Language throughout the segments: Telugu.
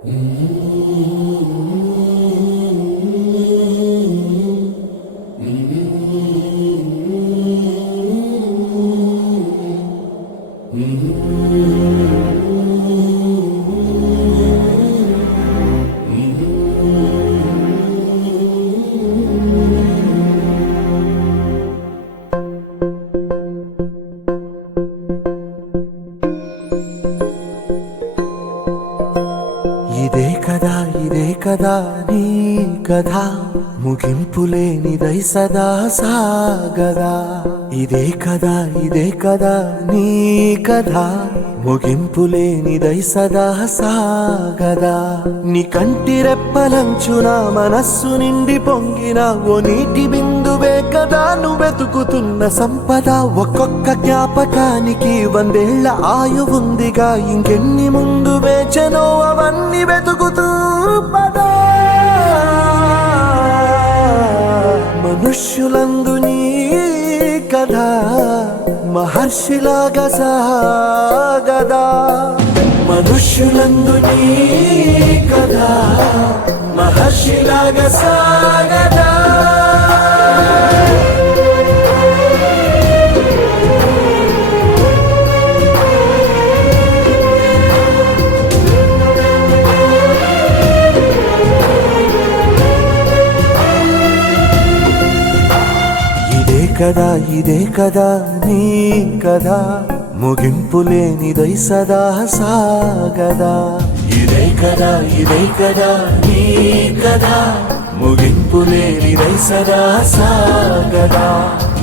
ఇదే కదా నీ కథ ముగింపులేనిదై సదా సాగదా. ఇదే కదా నీ కథ ముగింపులేనిదై సదా సాగదా. నీ కంటి రెప్పలంచున మనస్సు నిండి పొంగిన ఓ నీటి బిందువే కదా నువ్వెతుకుతున్న సంపద. ఒక్కొక్క జ్ఞాపకానికి 100 ఏళ్ల ఆయువుందిగా, ఇంకెన్ని ముందు వేచనో అవన్నీ వెతుకుతూ పదా. మనుష్యులందు నీ కథ మహర్షిలాగా సాగదా. మనుష్యులందు నీ కథ మహర్షిలాగా సాగదా. ఇదే కదా నీ కథ ముగింపులేనిదై సదా సాగదా. ఇదే కదా నీ కథ ముగింపులేనిదై సదా సాగదా.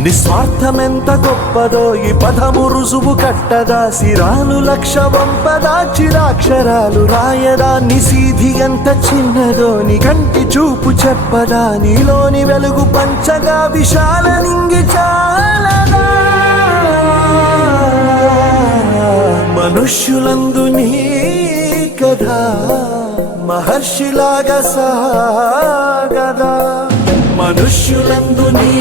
నిస్వార్థమెంత గొప్పదో ఈ పదము రుజువు కట్టదా. సిరాలు లక్ష వంపదా, చిరాక్షరాలు రాయదా. నిశీధి ఎంత చిన్నదో నీ కంటి చూపు చెప్పదా. నీలోని వెలుగు పంచగా విశాల నింగి చాలదా. మనుష్యులందు నీ కథ మహర్షిలాగా సాగదా. మనుష్యులందు నీ